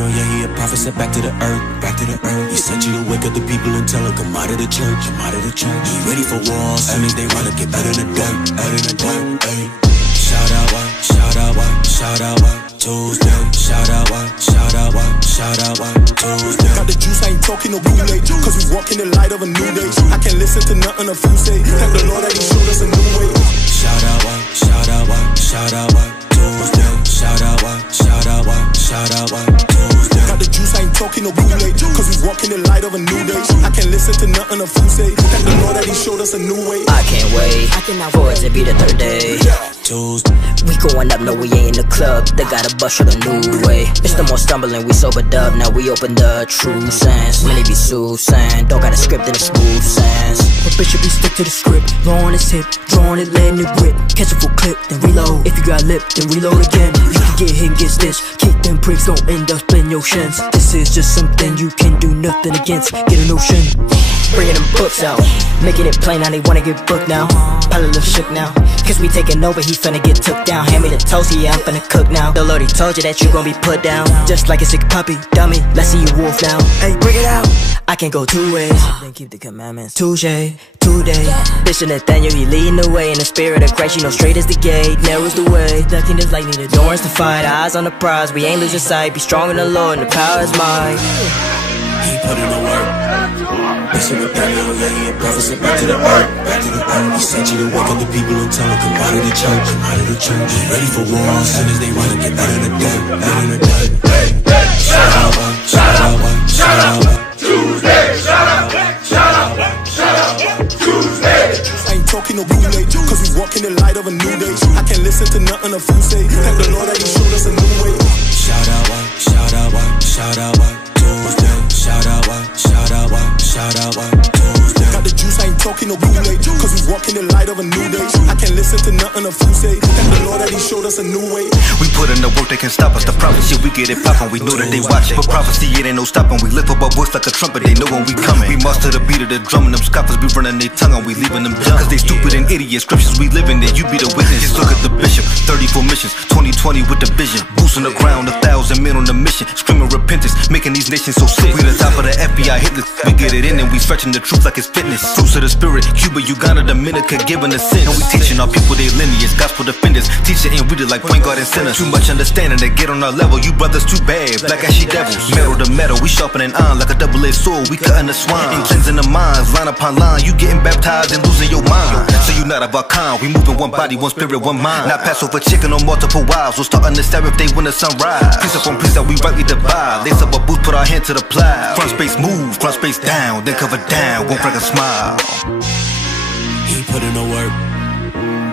Nathaniel, yeah, he a prophet sent back to the earth, back to the earth. He sent you to wake up the people and tell them, come out of the church, come out of the church. Be ready for war, soon as they run up, get out of the dirt, out of the dirt, ayy. Shout out, what, shout out, what, shout out, what, Tuesday. Shout out, what, shout out, what, shout out, what, Tuesday. Got the juice, I ain't talking no bootleg, cause we walk in the light of a new day. I can't listen to nothing a fool say, thank the Lord that he showed us a new way. Shout out, what, shout out, what, shout out, what, Tuesday. Shout out, what, shout out, what, shout out, what, Tuesday. Got the juice, I ain't talking no bootleg, cause we walk in the light of a new day. I can't listen to nothing a fool say, thank the Lord that he showed us a new way. I can't wait, I cannot for it to be the third day. Tuesday. We going up, no we ain't in the club. They gotta bust the new way. It's the more stumbling, we sobered up. Now we open the true sense. Many be soothsaying, don't got a script in a smooth sense. But bishop, he stick to the script. Law on his hip, drawing it, letting it rip. Catch a full clip, then reload. If you got lip, then reload again. You can get hit and get stitched. Keep them pricks, don't end up in your shins. This is just something you can do nothing against. Get a notion. Bringing them books out, making it plain how they wanna get booked now. Probably look shook now, cause we taking over, he finna get took down. Hand me the toast, yeah, I'm finna cook now. The Lord, he told you that you gon' be put down, just like a sick puppy, dummy. Let's see you wolf now. Hey, bring it out. I can go two ways, then keep the commandments. Touché, today. Bishop Nathaniel, he leading the way. In the spirit of Christ, you know straight as the gate, narrow is the way. Ducking is lightning, the doors to fight, eyes on the prize. We ain't losing sight, be strong in the Lord, and the power is mine. He put in the work. Bishop Nathaniel, yeah, he a prophet sent back to the earth, back to the earth. He sent you to wake up the people and tell them, come out of the church, come out of the church. Be ready for war, as soon as they run and get out of the dirt, out of the dirt. Shout out, what, shout out, what, shout out, what, Tuesday. Shout out, what, shout out, what, shout out, what, Tuesday. I ain't talking no bootleg, cause we walk in the light of a new day. I can't listen to nothing a fool say, thank the Lord that he showed us a new way. Shout out, what, shout out, what, shout out, what, Tuesday. Shout out, what, shout out, what, shout out, what, Tuesday. Got the juice, I ain't talking no bootleg, cause we walk in the light of a new day. I can't listen to nothing a fool say, thank the Lord that he showed us a new way. We put in the work, they can stop us. The prophecy, we get it poppin'. We know that they watchin'. But prophecy, it ain't no stoppin'. We lift up our voice like a trumpet, they know when we comin'. We march to the beat of the drum, and them scoffers be running their tongue, and we leaving them dumb. Cause they stupid and idiot. Scriptures we livin', that you be the witness. Just look at the bishop, 34 missions, 2020 with the vision. Boots on the ground, 1,000 men on the mission. Screaming repentance, making these nations so sick. We the top of the FBI hit list. We get it in and we stretching the truth like it's fitness. Fruits of the spirit, Cuba, Uganda, Dominica, giving us sin. And we teaching our people their lineage, gospel defenders. Teaching and read it like point guard and center. Too much understanding to get on our level. You brothers too bad, black ashy devils. Metal to metal, we sharpening iron like a double-edged sword. We cutting the swine and cleansing the minds. Line upon line, you getting baptized and losing your mind. So you not of our kind. We moving one body, one spirit, one mind. Not Passover chicken on multiple wives. We'll start on the Sabbath day when the sun rise. Piece up on piece that we rightly divide. Lace up a boots, put our hand to the plow. Front space move, front space down, then cover down, won't break a smile. He put in the work.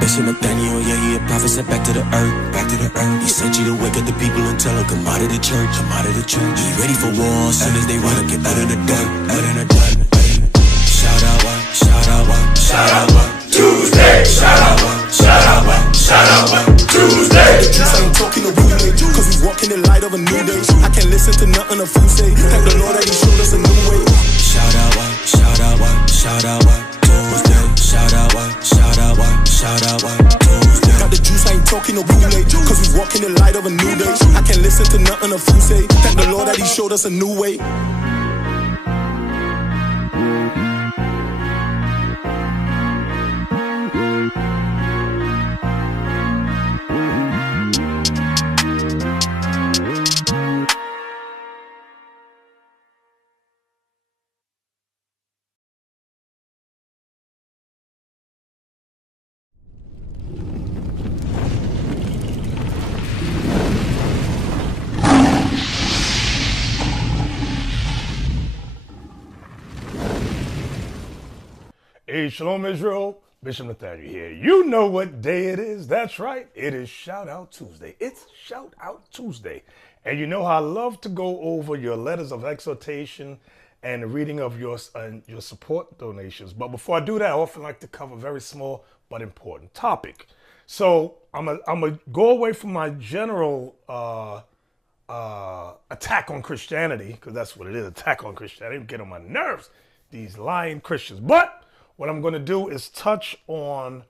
Bishop Nathaniel, yeah, he a prophet sent back to the earth, back to the earth. He sent you to wake up the people and tell them, come out of the church, come out of the church. Be ready for war, as soon as they run and get out of the dirt, out of the dirt. Shout out, what, shout out, what, shout out, what, Tuesday. Shout out, what, shout out, what, shout out, what, Tuesday. The juice, I ain't talking no bootleg, cause we walk in the light of a new day. I can't listen to nothing a fool say, thank the Lord that he showed us a new way. Shout out, what, shout out, what, shout out, what, Tuesday. Shout out, what, shout out, what, shout out, what, Tuesday. Got the juice, I ain't talking no bootleg, cause we walk in the light of a new day. I can't listen to nothing a fool say, thank the Lord that he showed us a new way. Hey, Shalom Israel, Bishop Nathaniel here. You know what day it is. That's right. It is Shout Out Tuesday. It's Shout Out Tuesday. And you know how I love to go over your letters of exhortation and the reading of your support donations. But before I do that, I often like to cover a very small but important topic. So I'm gonna go away from my general attack on Christianity, because that's what it is, attack on Christianity. Get on my nerves, these lying Christians. But what I'm going to do is touch on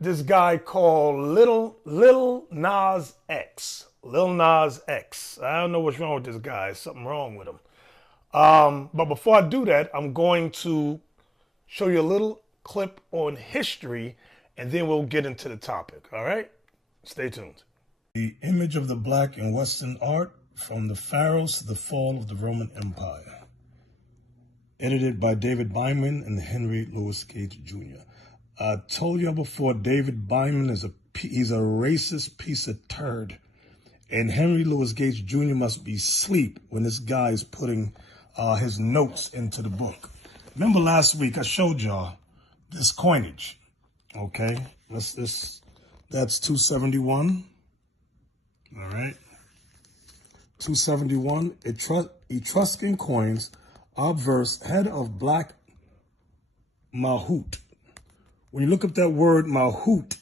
this guy called Lil Nas X. Lil Nas X. I don't know what's wrong with this guy. Something wrong with him. But before I do that, I'm going to show you a little clip on history, and then we'll get into the topic. All right? Stay tuned. The image of the black in Western art, from the pharaohs to the fall of the Roman Empire. Edited by David Byman and Henry Louis Gates Jr. I told you before, David Byman is he's a racist piece of turd. And Henry Louis Gates Jr. must be asleep when this guy is putting his notes into the book. Remember last week I showed y'all this coinage, okay? That's 271, all right? 271, Etruscan coins, obverse, head of black Mahout. When you look up that word Mahout,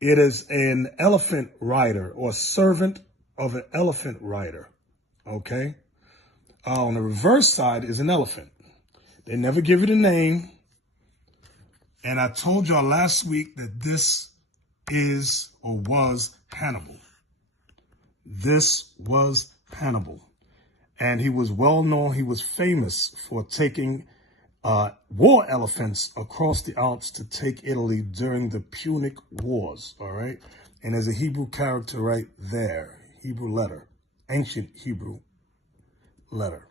it is an elephant rider or servant of an elephant rider, okay? On the reverse side is an elephant. They never give it a name. And I told y'all last week that this is or was Hannibal. This was Hannibal. And he was well known, he was famous for taking war elephants across the Alps to take Italy during the Punic Wars, all right? And there's a Hebrew character right there, Hebrew letter, ancient Hebrew letter.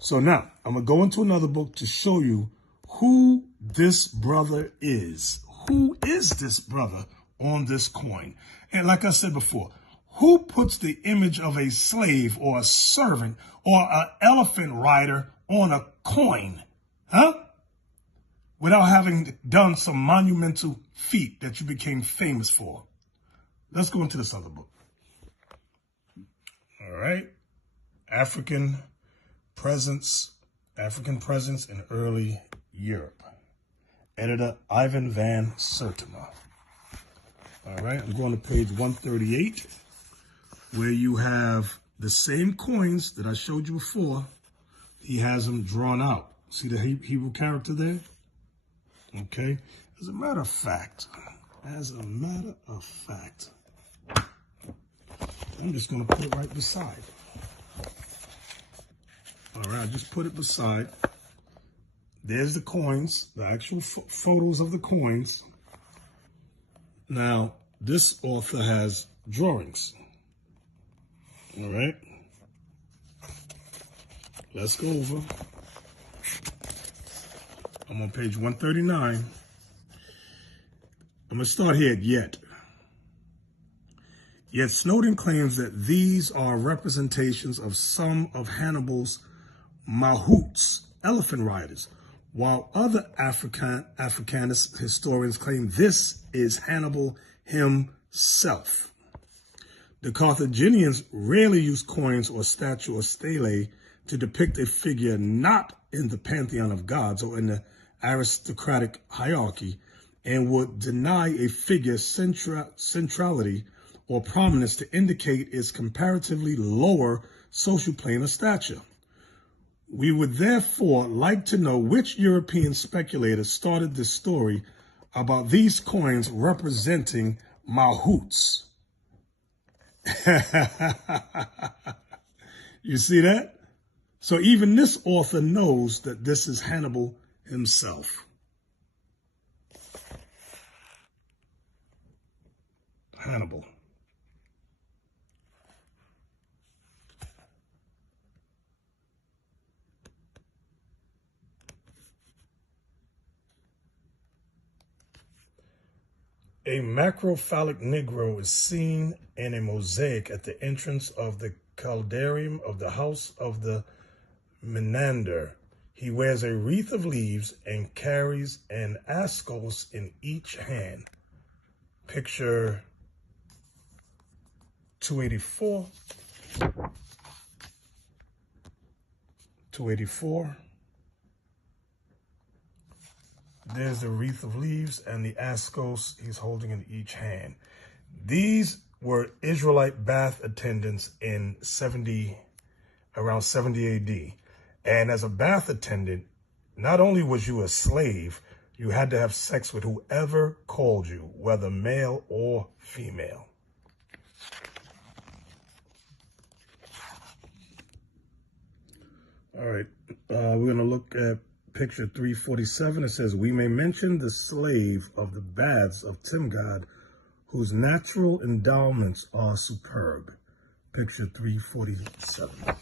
So now, I'm going to go into another book to show you who this brother is. Who is this brother on this coin? And like I said before, who puts the image of a slave or a servant or an elephant rider on a coin? Huh? Without having done some monumental feat that you became famous for. Let's go into this other book. All right. African presence in early Europe. Editor Ivan van Sertima. All right. I'm going to page 138, where you have the same coins that I showed you before. He has them drawn out. See the Hebrew character there? Okay. As a matter of fact, I'm just going to put it right beside. All right, I just put it beside. There's the coins, the actual photos of the coins. Now, this author has drawings. All right. Let's go over. I'm on page 139. I'm going to start here at yet. Yet Snowden claims that these are representations of some of Hannibal's Mahouts, elephant riders, while other Africanist historians claim this is Hannibal himself. The Carthaginians rarely used coins or statue or stele to depict a figure not in the pantheon of gods or in the aristocratic hierarchy, and would deny a figure centrality or prominence to indicate its comparatively lower social plane of stature. We would therefore like to know which European speculator started this story about these coins representing Mahouts. You see that? So even this author knows that this is Hannibal himself. Hannibal. A macrophallic Negro is seen in a mosaic at the entrance of the caldarium of the house of the Menander. He wears a wreath of leaves and carries an ascos in each hand. Picture 284. 284. There's the wreath of leaves and the ascos he's holding in each hand. These were Israelite bath attendants in around 70 AD. And as a bath attendant, not only was you a slave, you had to have sex with whoever called you, whether male or female. All right, we're going to look at picture 347. It says, we may mention the slave of the baths of Timgad, whose natural endowments are superb. Picture 347.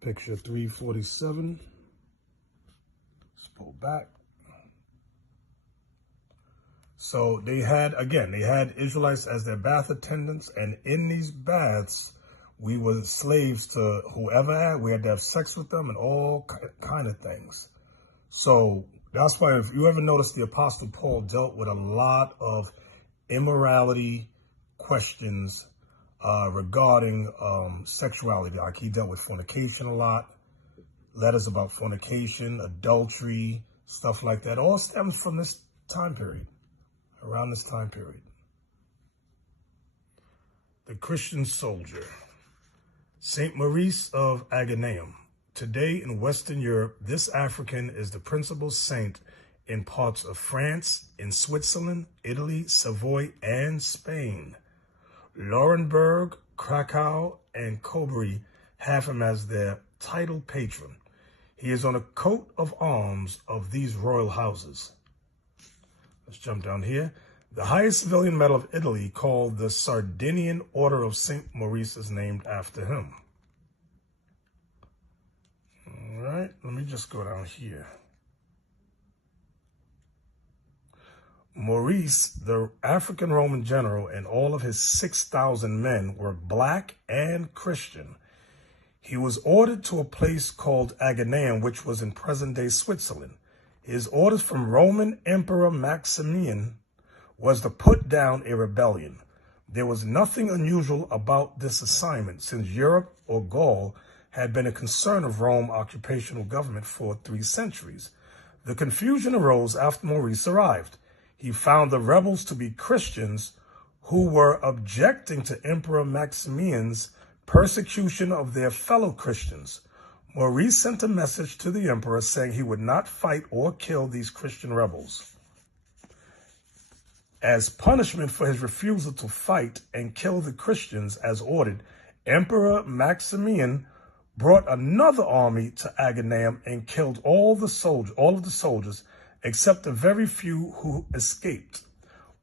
Picture 347. Let's pull back. So they had Israelites as their bath attendants, and in these baths, we were slaves to whoever we had to have sex with them and all kind of things. So that's why, if you ever notice, the Apostle Paul dealt with a lot of immorality questions regarding sexuality. Like, he dealt with fornication a lot, letters about fornication, adultery, stuff like that. All stems from this time period, around this time period. The Christian soldier. Saint Maurice of Agnaum. Today in Western Europe, this African is the principal saint in parts of France, in Switzerland, Italy, Savoy, and Spain. Laurenburg, Krakow, and Coburg have him as their title patron. He is on a coat of arms of these royal houses. Let's jump down here. The highest civilian medal of Italy, called the Sardinian Order of St. Maurice, is named after him. All right, let me just go down here. Maurice, the African Roman general, and all of his 6,000 men were black and Christian. He was ordered to a place called Agnaum, which was in present-day Switzerland. His orders from Roman Emperor Maximian was to put down a rebellion. There was nothing unusual about this assignment, since Europe or Gaul had been a concern of Rome occupational government for 3 centuries. The confusion arose after Maurice arrived. He found the rebels to be Christians who were objecting to Emperor Maximian's persecution of their fellow Christians. Maurice sent a message to the emperor saying he would not fight or kill these Christian rebels. As punishment for his refusal to fight and kill the Christians as ordered, Emperor Maximian brought another army to Agnaum and killed all of the soldiers except the very few who escaped.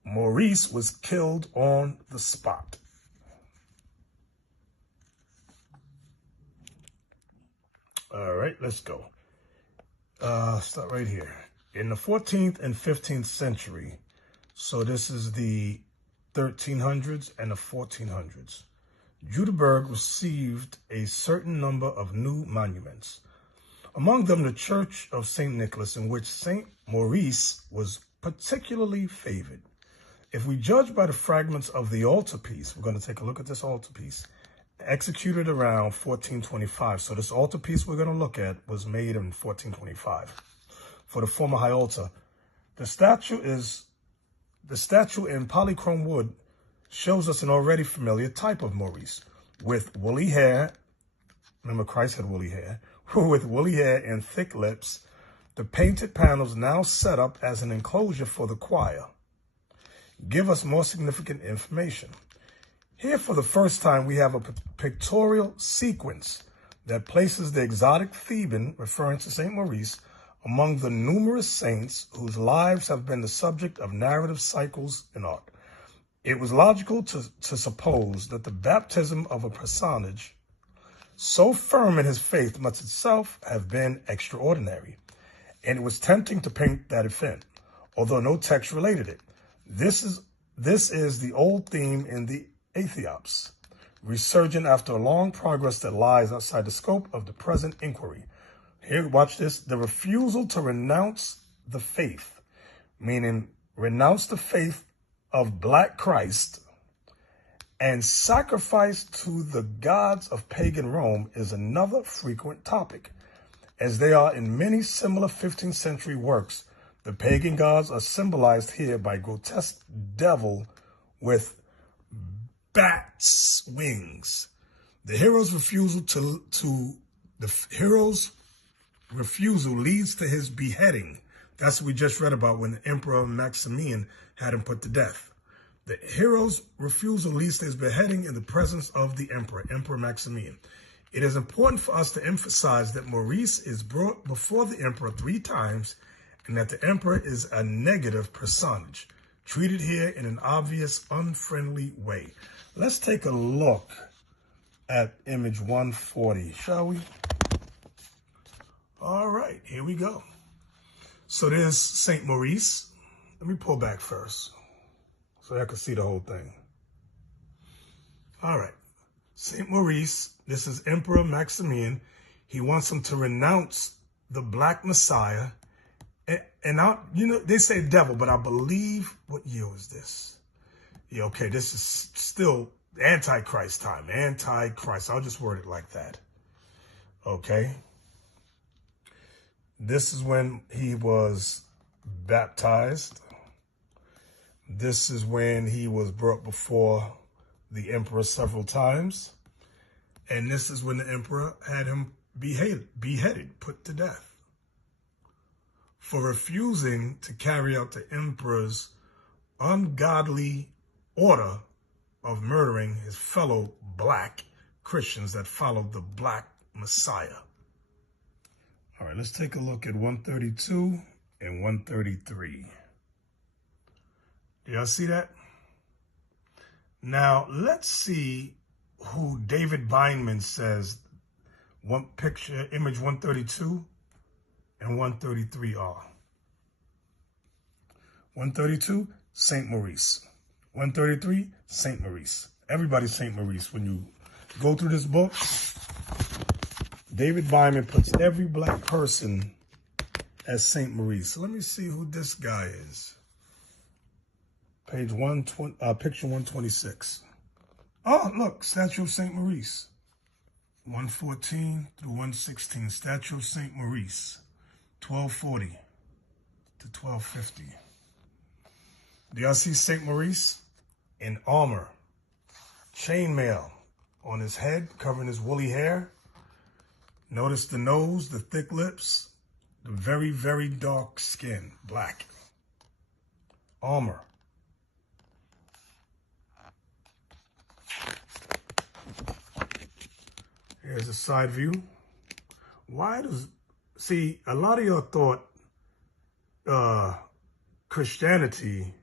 Maurice was killed on the spot. All right, let's go. Start right here. In the 14th and 15th century, so this is the 1300s and the 1400s, Judeberg received a certain number of new monuments. Among them, the Church of St. Nicholas, in which St. Maurice was particularly favored. If we judge by the fragments of the altarpiece, we're going to take a look at this altarpiece, executed around 1425. So this altarpiece we're going to look at was made in 1425 for the former high altar. The statue in polychrome wood shows us an already familiar type of Maurice with woolly hair. Remember, Christ had woolly hair. With woolly hair and thick lips. The painted panels, now set up as an enclosure for the choir, give us more significant information. Here, for the first time, we have a pictorial sequence that places the exotic Theban, referring to St. Maurice, among the numerous saints whose lives have been the subject of narrative cycles in art. It was logical to suppose that the baptism of a personage so firm in his faith must itself have been extraordinary, and it was tempting to paint that event, although no text related it. This is the old theme in the Ethiops, resurgent after a long progress that lies outside the scope of the present inquiry. Here, watch this. The refusal to renounce the faith, meaning renounce the faith of Black Christ and sacrifice to the gods of pagan Rome, is another frequent topic. As they are in many similar 15th century works, the pagan gods are symbolized here by grotesque devil with bat's wings. The hero's refusal leads to his beheading. That's what we just read about when Emperor Maximian had him put to death. The hero's refusal leads to his beheading in the presence of the emperor, Emperor Maximian. It is important for us to emphasize that Maurice is brought before the emperor 3 times and that the emperor is a negative personage, treated here in an obvious, unfriendly way. Let's take a look at image 140, shall we? All right, here we go. So there's St. Maurice. Let me pull back first so I can see the whole thing. All right, St. Maurice, this is Emperor Maximian. He wants him to renounce the Black Messiah. And you know, they say devil, but I believe, what year was this? Yeah, okay, this is still Antichrist time, Antichrist. I'll just word it like that. Okay. This is when he was baptized. This is when he was brought before the emperor several times. And this is when the emperor had him beheaded, put to death, for refusing to carry out the emperor's ungodly order of murdering his fellow black Christians that followed the Black Messiah. All right, let's take a look at 132 and 133. Do y'all see that? Now, let's see who David Bindman says image 132 and 133 are. 132, St. Maurice. 133, St. Maurice. Everybody's St. Maurice. When you go through this book, David Bindman puts every black person as St. Maurice. So let me see who this guy is. Page 120, picture 126. Oh, look, statue of St. Maurice. 114 through 116, statue of St. Maurice. 1240 to 1250. Do y'all see St. Maurice in armor, chainmail on his head, covering his woolly hair? Notice the nose, the thick lips, the very, very dark skin, black. Armor. Here's a side view. See, a lot of y'all thought Christianity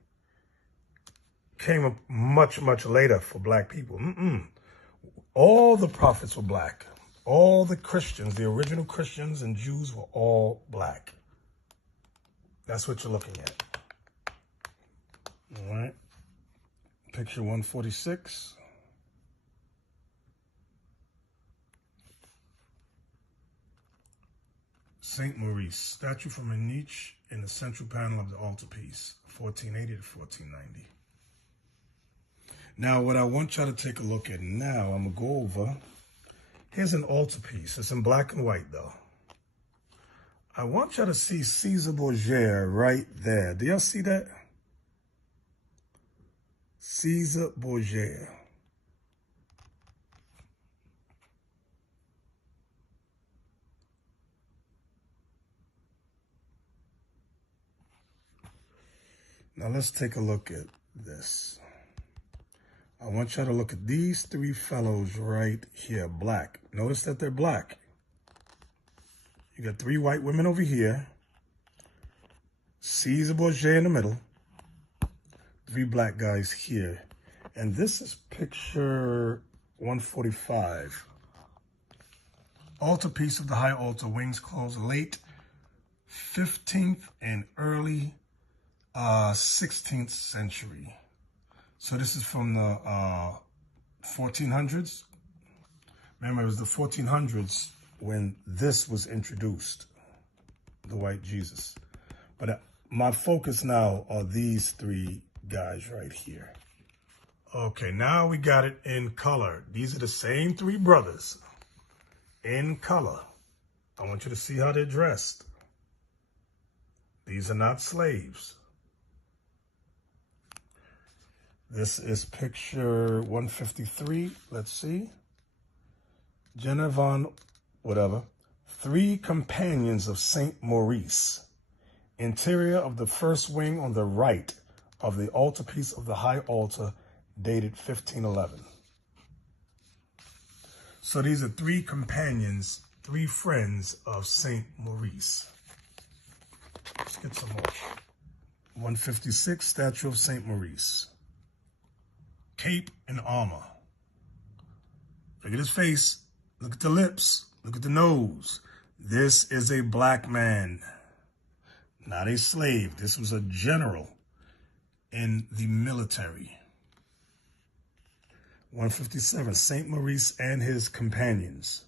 came up much, much later for black people. All the prophets were black. All the Christians, the original Christians and Jews, were all black. That's what you're looking at. All right. Picture 146. St. Maurice, statue from a niche in the central panel of the altarpiece, 1480 to 1490. Now, what I want y'all to take a look at now, I'm going to go over. Here's an altarpiece. It's in black and white, though. I want y'all to see Caesar Borgia right there. Do y'all see that? Caesar Borgia. Now let's take a look at this. I want y'all to look at these 3 fellows right here, black. Notice that they're black. You got 3 white women over here. Caesar Borgia in the middle. 3 black guys here. And this is picture 145. Altarpiece of the high altar, wings closed, late 15th and early 16th century. So this is from the 1400s. Remember, it was the 1400s when this was introduced, the white Jesus. But my focus now are these 3 guys right here. Okay, now we got it in color. These are the same 3 brothers in color. I want you to see how they're dressed. These are not slaves. This is picture 153. Let's see. Jenna Von, whatever. 3 companions of St. Maurice. Interior of the first wing on the right of the altarpiece of the high altar, dated 1511. So these are three companions, three friends of Saint Maurice. Let's get some more. 156, statue of Saint Maurice. Cape and armor. Look at his face. Look at the lips. Look at the nose. This is a black man, not a slave. This was a general in the military. 157, Saint Maurice and his companions.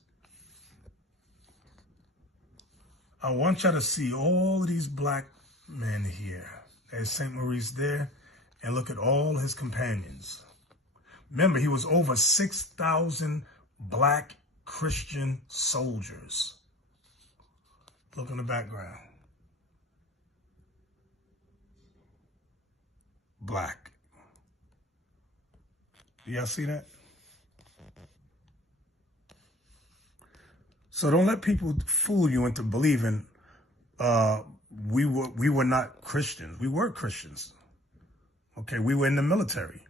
I want y'all to see all of these black men here. There's Saint Maurice there, and look at all his companions. Remember, he was over 6,000 black Christian soldiers. Look in the background. Black. Y'all see that? So don't let people fool you into believing we were not Christians. We were Christians. Okay, we were in the military.